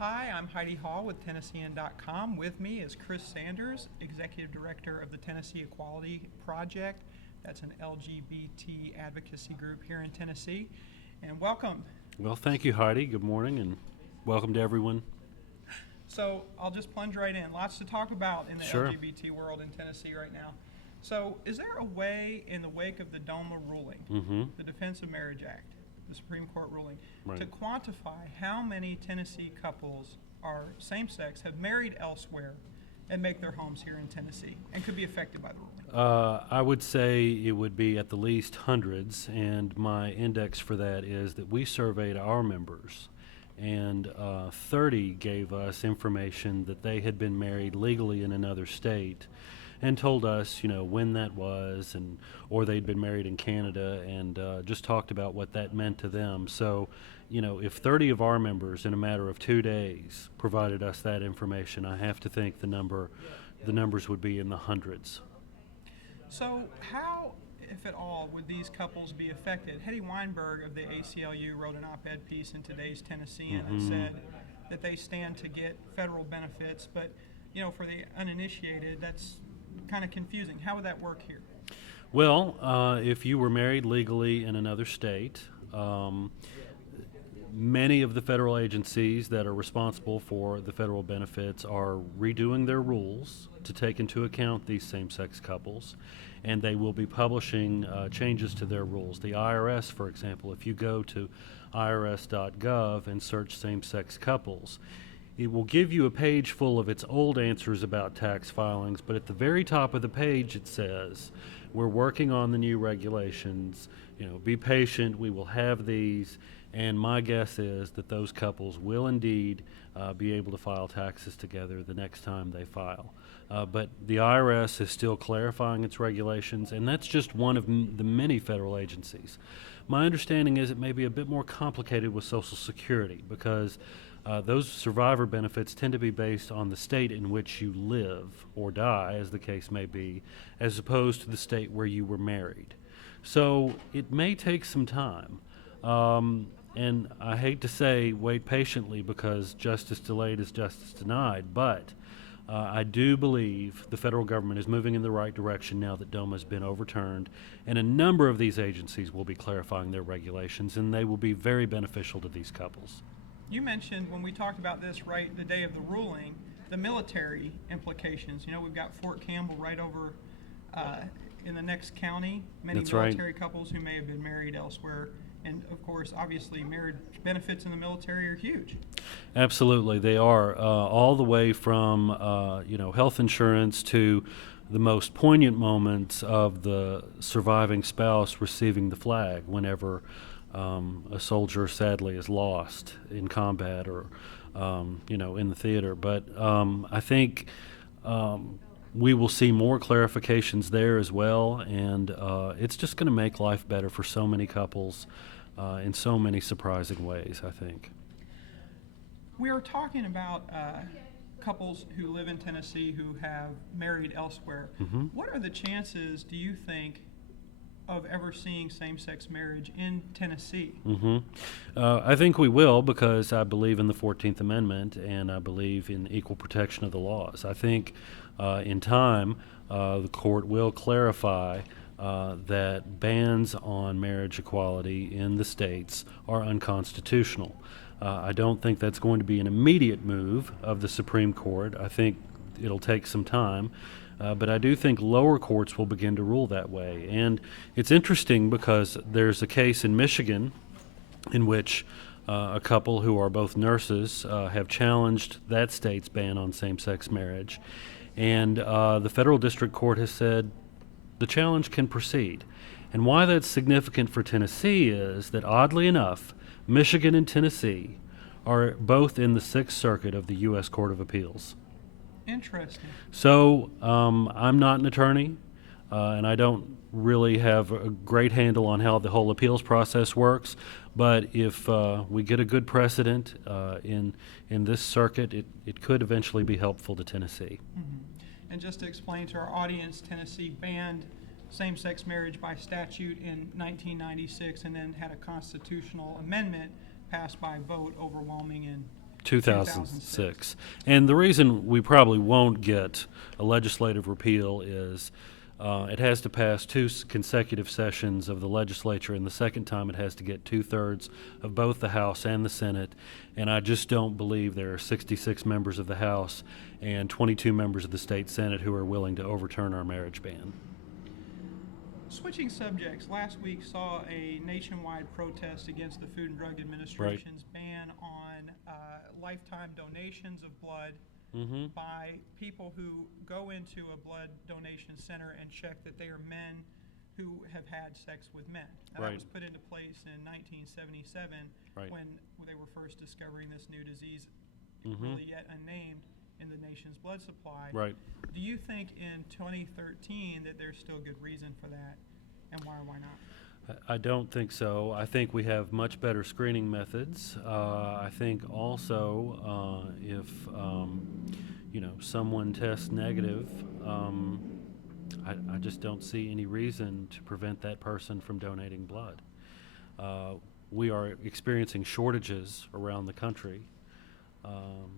Hi, I'm Heidi Hall with Tennessean.com. With me is Chris Sanders, Executive Director of the Tennessee Equality Project. That's an LGBT advocacy group here in Tennessee. And welcome. Well, thank you, Heidi. Good morning, and welcome to everyone. So I'll just plunge right in. Lots to talk about in the Sure. LGBT world in Tennessee right now. So is there a way in the wake of the DOMA ruling, the Defense of Marriage Act, the Supreme Court ruling, Right. to quantify how many Tennessee couples are same-sex, have married elsewhere, and make their homes here in Tennessee, and could be affected by the ruling? I would say it would be at the least hundreds, and my index for that is that we surveyed our members, and 30 gave us information that they had been married legally in another state, and told us, when that was, or they'd been married in Canada, and just talked about what that meant to them. So, if 30 of our members in a matter of 2 days provided us that information, I have to think the numbers would be in the hundreds. So how, if at all, would these couples be affected? Hetty Weinberg of the ACLU wrote an op-ed piece in today's Tennessean that said that they stand to get federal benefits, but for the uninitiated, that's kind of confusing. How would that work here? Well, if you were married legally in another state, many of the federal agencies that are responsible for the federal benefits are redoing their rules to take into account these same-sex couples, and they will be publishing changes to their rules. The IRS, for example, if you go to irs.gov and search same-sex couples, it will give you a page full of its old answers about tax filings, but at the very top of the page it says, we're working on the new regulations, be patient, we will have these, and my guess is that those couples will indeed be able to file taxes together the next time they file. But the IRS is still clarifying its regulations, and that's just one of the many federal agencies. My understanding is it may be a bit more complicated with Social Security because those survivor benefits tend to be based on the state in which you live or die, as the case may be, as opposed to the state where you were married. So it may take some time. And I hate to say wait patiently because justice delayed is justice denied, but I do believe the federal government is moving in the right direction now that DOMA has been overturned, and a number of these agencies will be clarifying their regulations, and they will be very beneficial to these couples. You mentioned when we talked about this right the day of the ruling, the military implications. We've got Fort Campbell right over in the next county. Many That's right. military couples who may have been married elsewhere. And of course, obviously, marriage benefits in the military are huge. Absolutely, they are. All the way from health insurance to the most poignant moments of the surviving spouse receiving the flag whenever a soldier sadly is lost in combat or in the theater. But I think we will see more clarifications there as well, and it's just going to make life better for so many couples in so many surprising ways, I think. We are talking about couples who live in Tennessee who have married elsewhere. What are the chances, do you think, of ever seeing same-sex marriage in Tennessee? I think we will because I believe in the 14th Amendment and I believe in equal protection of the laws. I think in time the court will clarify that bans on marriage equality in the states are unconstitutional. I don't think that's going to be an immediate move of the Supreme Court. I think it'll take some time. But I do think lower courts will begin to rule that way. And it's interesting because there's a case in Michigan in which a couple who are both nurses have challenged that state's ban on same-sex marriage. And the federal district court has said the challenge can proceed. And why that's significant for Tennessee is that, oddly enough, Michigan and Tennessee are both in the Sixth Circuit of the U.S. Court of Appeals. Interesting. So I'm not an attorney, and I don't really have a great handle on how the whole appeals process works. But if we get a good precedent in this circuit, it could eventually be helpful to Tennessee. And just to explain to our audience, Tennessee banned same-sex marriage by statute in 1996 and then had a constitutional amendment passed by vote overwhelming in 2006. And the reason we probably won't get a legislative repeal is it has to pass consecutive sessions of the legislature, and the second time it has to get 2/3 of both the House and the Senate. And I just don't believe there are 66 members of the House and 22 members of the state Senate who are willing to overturn our marriage ban. Switching subjects, last week saw a nationwide protest against the Food and Drug Administration's ban on lifetime donations of blood by people who go into a blood donation center and check that they are men who have had sex with men. Now, that was put into place in 1977 when they were first discovering this new disease, really yet unnamed, in the nation's blood supply. Do you think in 2013 that there's still good reason for that, and why or why not? I don't think so. I think we have much better screening methods. I think also if someone tests negative, I just don't see any reason to prevent that person from donating blood. We are experiencing shortages around the country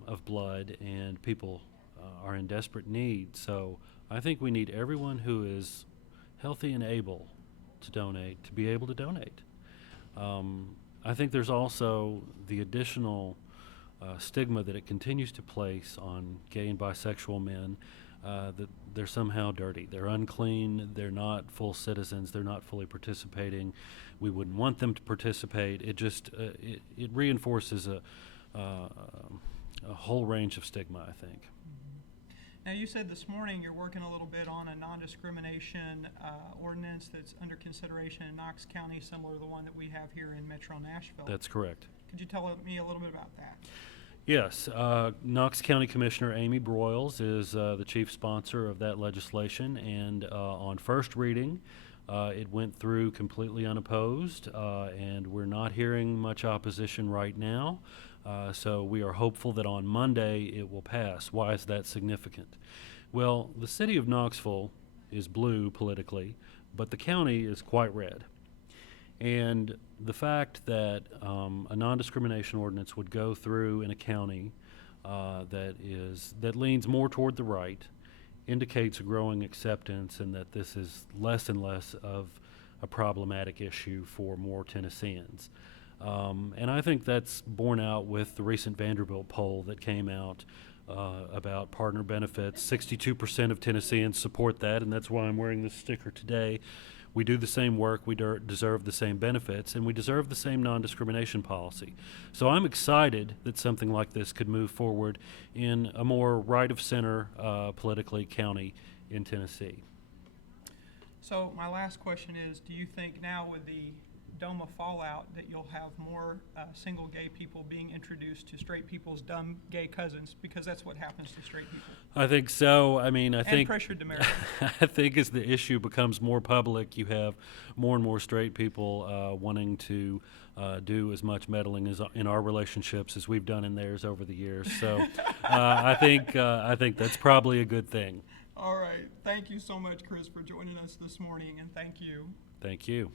of blood, and people are in desperate need. So I think we need everyone who is healthy and able to donate to be able to donate. I think there's also the additional stigma that it continues to place on gay and bisexual men, that they're somehow dirty, they're unclean, they're not full citizens, they're not fully participating. We wouldn't want them to participate. It just it reinforces a whole range of stigma, I think. Now, you said this morning you're working a little bit on a non-discrimination ordinance that's under consideration in Knox County, similar to the one that we have here in Metro Nashville. That's correct. Could you tell me a little bit about that? Yes. Knox County Commissioner Amy Broyles is the chief sponsor of that legislation, and on first reading, it went through completely unopposed, and we're not hearing much opposition right now. So we are hopeful that on Monday it will pass. Why is that significant? Well, the city of Knoxville is blue politically, but the county is quite red. And the fact that a non-discrimination ordinance would go through in a county that leans more toward the right indicates a growing acceptance, and that this is less and less of a problematic issue for more Tennesseans. And I think that's borne out with the recent Vanderbilt poll that came out about partner benefits. 62% of Tennesseans support that, and that's why I'm wearing this sticker today. We do the same work, we deserve the same benefits, and we deserve the same non-discrimination policy. So I'm excited that something like this could move forward in a more right-of-center politically county in Tennessee. So my last question is, do you think now with the DOMA fallout that you'll have more single gay people being introduced to straight people's dumb gay cousins, because that's what happens to straight people? I think so. I mean, I think pressured to marry. I think as the issue becomes more public, you have more and more straight people wanting to do as much meddling as in our relationships as we've done in theirs over the years. So I think that's probably a good thing. All right. Thank you so much, Chris, for joining us this morning, and thank you. Thank you.